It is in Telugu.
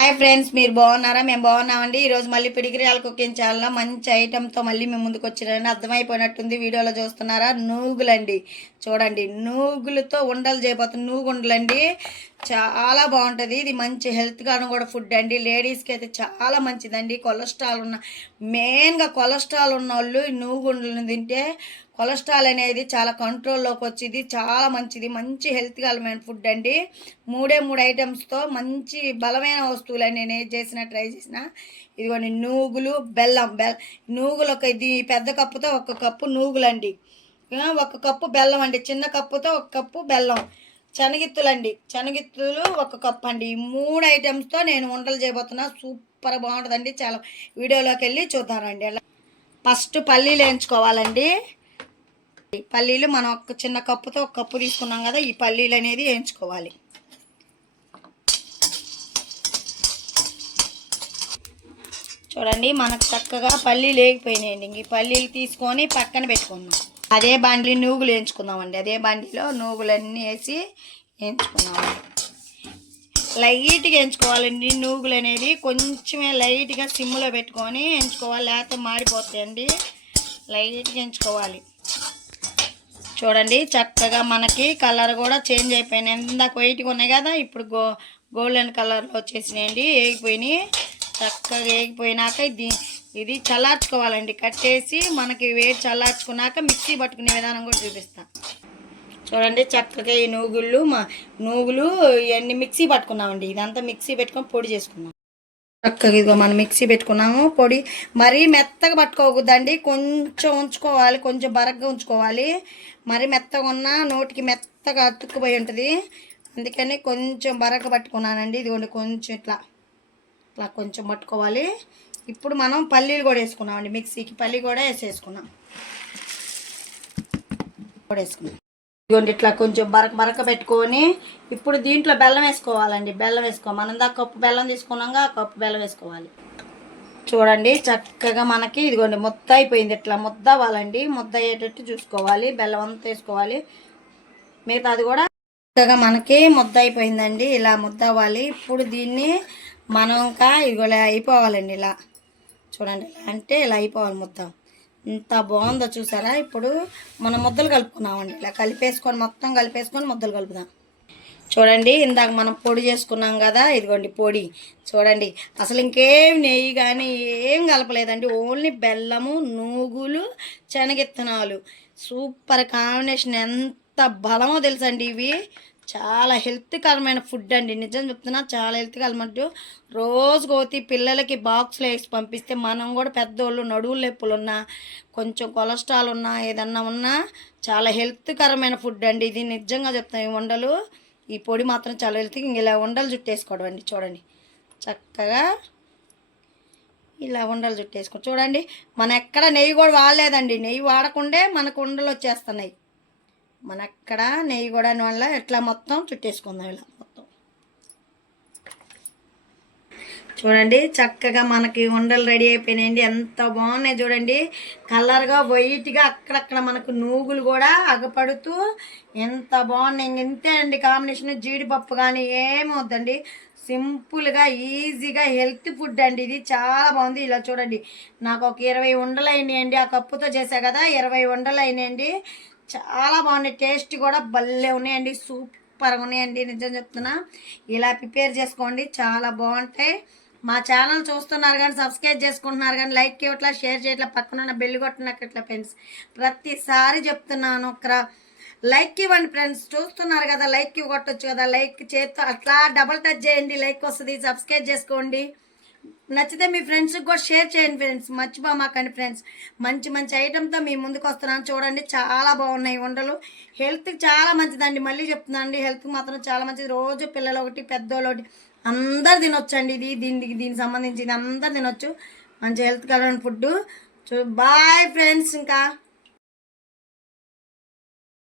హాయ్ ఫ్రెండ్స్ మీరు బాగున్నారా? మేము బాగున్నామండి. ఈరోజు మళ్ళీ పిడికిరియాల కుకింగ్ ఛానల్లో మంచి ఐటెంతో మళ్ళీ మేము ముందుకు వచ్చినారని అర్థమైపోయినట్టుంది. వీడియోలో చూస్తున్నారా? నూగులండి. చూడండి నూగులతో ఉండలు చేయబోతుంది నూగుండలండి. చాలా బాగుంటుంది. ఇది మంచి హెల్త్గాను కూడా ఫుడ్ అండి. లేడీస్కి అయితే చాలా మంచిదండి. కొలెస్ట్రాల్ ఉన్న మెయిన్గా కొలెస్ట్రాల్ ఉన్న వాళ్ళు ఈ నూగుండలను తింటే కొలెస్ట్రాల్ అనేది చాలా కంట్రోల్లోకి వచ్చింది. చాలా మంచిది. మంచి హెల్త్ కలమైన ఫుడ్ అండి. మూడే మూడు ఐటమ్స్తో మంచి బలమైన వస్తువులు నేను ఏది చేసినా ట్రై చేసిన. ఇదిగోండి నూగులు బెల్లం. బెల్ నూగులు ఒక ఇది పెద్ద కప్పుతో ఒక కప్పు నూగులండి. ఒక కప్పు బెల్లం అండి. చిన్న కప్పుతో ఒక కప్పు బెల్లం. శనగిత్తులండి. శనగిత్తులు ఒక కప్పు అండి. ఈ మూడు ఐటమ్స్తో నేను వంటలు చేయబోతున్నా. సూపర్ బాగుంటుందండి. చాలా వీడియోలోకి వెళ్ళి చూద్దామండి. అలా ఫస్ట్ పల్లీలు వేయించుకోవాలండి. పల్లీలు మనం ఒక చిన్న కప్పుతో ఒక కప్పు తీసుకున్నాం కదా ఈ పల్లీలు అనేది వేయించుకోవాలి. చూడండి మనకు చక్కగా పల్లీలు వేగిపోయినాయండి. ఇంక ఈ పల్లీలు తీసుకొని పక్కన పెట్టుకుందాం. అదే బండి నూగులు వేయించుకుందామండి. అదే బండిలో నూగులన్నీ వేసి వేయించుకుందామండి. లైట్గా ఎంచుకోవాలండి నూగులు అనేది కొంచెమే లైట్గా సిమ్లో పెట్టుకొని ఎంచుకోవాలి లేకపోతే మాడిపోతాయండి. లైట్గా ఎంచుకోవాలి చూడండి చక్కగా మనకి కలర్ కూడా చేంజ్ అయిపోయినాయి. ఇందాక వైట్గా ఉన్నాయి కదా ఇప్పుడు గో గోల్డెన్ కలర్లో వచ్చేసినాయండి వేగిపోయినాయి చక్కగా వేగిపోయినాక ఇది ఇది చల్లార్చుకోవాలండి. కట్టేసి మనకి వేడి చల్లార్చుకున్నాక మిక్సీ పట్టుకునే విధానం కూడా చూపిస్తాను చూడండి చక్కగా ఈ నూగుళ్ళు మా నూగులు ఇవన్నీ మిక్సీ పట్టుకున్నామండి. ఇదంతా మిక్సీ పెట్టుకొని పొడి చేసుకున్నాం. చక్కగా ఇదిగో మనం మిక్సీ పెట్టుకున్నాము పొడి. మరీ మెత్తగా పట్టుకోకూడదండి. కొంచెం ఉంచుకోవాలి కొంచెం బరగ్గా ఉంచుకోవాలి. మరీ మెత్తగా ఉన్నా నోటికి మెత్తగా అతుక్కుపోయి ఉంటుంది. అందుకని కొంచెం బరగ్గా పట్టుకున్నానండి. ఇదిగోండి కొంచెం ఇట్లా ఇట్లా కొంచెం పట్టుకోవాలి. ఇప్పుడు మనం పల్లీలు కూడా వేసుకున్నామండి. మిక్సీకి పల్లి కూడా వేసేసుకున్నాం. కూడా వేసుకున్నాం. ఇదిగోండి ఇట్లా కొంచెం బరక బరక పెట్టుకొని ఇప్పుడు దీంట్లో బెల్లం వేసుకోవాలండి. బెల్లం వేసుకో మనం దా కప్పు బెల్లం తీసుకున్నాగా ఆ కప్పు బెల్లం వేసుకోవాలి. చూడండి చక్కగా మనకి ఇదిగోండి ముద్ద అయిపోయింది. ఇట్లా ముద్ద అవ్వాలండి. ముద్ద అయ్యేటట్టు చూసుకోవాలి. బెల్లం అంతా వేసుకోవాలి. మిగతా అది కూడా చక్కగా మనకి ముద్ద అయిపోయిందండి. ఇలా ముద్ద అవ్వాలి. ఇప్పుడు దీన్ని మనం ఇంకా ఇదిగో అయిపోవాలండి ఇలా. చూడండి అంటే ఇలా అయిపోవాలి ముద్ద. ఇంత బాగుందో చూసారా? ఇప్పుడు మనం ముద్దలు కలుపుకున్నామండి ఇలా కలిపేసుకొని మొత్తం కలిపేసుకొని ముద్దలు కలుపుదాం. చూడండి ఇందాక మనం పొడి చేసుకున్నాం కదా ఇదిగోండి పొడి. చూడండి అసలు ఇంకేం నెయ్యి కానీ ఏం కలపలేదండి. ఓన్లీ బెల్లము నూగులు శనగిత్తనాలు. సూపర్ కాంబినేషన్ ఎంత బలమో తెలుసండి ఇవి. చాలా హెల్త్కరమైన ఫుడ్ అండి. నిజం చెప్తున్నా చాలా హెల్త్కరమైన రోజు కోతి పిల్లలకి బాక్స్లో వేసి పంపిస్తే మనం కూడా పెద్దోళ్ళు నడువులు నొప్పులు ఉన్నా కొంచెం కొలెస్ట్రాల్ ఉన్నా ఏదన్నా ఉన్నా చాలా హెల్త్కరమైన ఫుడ్ అండి. ఇది నిజంగా చెప్తాను ఈ వండలు ఈ పొడి మాత్రం చాలా హెల్త్కి ఇలా ఉండలు చుట్టేసుకోవడం అండి. చూడండి. చక్కగా ఇలా ఉండలు జుట్టేసుకో చూడండి. మన ఎక్కడ నెయ్యి కూడా వాడలేదండి. నెయ్యి వాడకుండే మనకు ఉండలు వచ్చేస్తున్నాయి. మనక్కడ నెయ్యి కూడా వల్ల ఇట్లా మొత్తం చుట్టేసుకుందాం ఇలా మొత్తం. చూడండి చక్కగా మనకి ఉండలు రెడీ అయిపోయినాయండి. ఎంత బాగున్నాయి చూడండి. కలర్గా వైట్గా అక్కడక్కడ మనకు నూగులు కూడా అగపడుతూ ఎంత బాగున్నాయి. ఇంతే అండి కాంబినేషన్. జీడిపప్పు కానీ ఏమవుద్దండి సింపుల్గా ఈజీగా హెల్త్ ఫుడ్ అండి ఇది. చాలా బాగుంది. ఇలా చూడండి. నాకు ఒక ఇరవై ఉండలు అయినాయండి. ఆ కప్పుతో చేసా కదా ఇరవై ఉండలు అయినాయండి. చాలా బాగున్నాయి. టేస్ట్ కూడా భలే ఉన్నాయండి. సూపర్గా ఉన్నాయండి. నిజం చెప్తున్నా. ఇలా ప్రిపేర్ చేసుకోండి. చాలా బాగుంటాయి. మా ఛానల్ చూస్తున్నారు కానీ సబ్స్క్రైబ్ చేసుకుంటున్నారు కానీ లైక్ ఇవ్వట్లా షేర్ చేయట్లా పక్కన ఉన్న బెల్ ఇట్లా ఫ్రెండ్స్. ప్రతిసారి చెప్తున్నాను ఒక లైక్ ఇవ్వండి ఫ్రెండ్స్. చూస్తున్నారు కదా లైక్ ఇవ్వగొట్టచ్చు కదా. లైక్ చేత్తో అట్లా డబల్ టచ్ చేయండి. లైక్ వస్తుంది. సబ్స్క్రైబ్ చేసుకోండి. నచ్చితే మీ ఫ్రెండ్స్కి కూడా షేర్ చేయండి ఫ్రెండ్స్ మర్చిపోమాకండి ఫ్రెండ్స్ మంచి మంచి ఐటెంతో మీ ముందుకు వస్తున్నాను. చూడండి చాలా బాగున్నాయి వంటలు. హెల్త్కి చాలా మంచిదండి. మళ్ళీ చెప్తున్నాను హెల్త్కి మాత్రం చాలా మంచిది. రోజు పిల్లలు ఒకటి పెద్దోళ్ళు ఒకటి అందరు తినొచ్చండి. ఇది దీనికి దీనికి సంబంధించి ఇది అందరు తినొచ్చు. మంచి హెల్త్ కలర్ ఫుడ్ చూ బాయ్ ఫ్రెండ్స్ ఇంకా.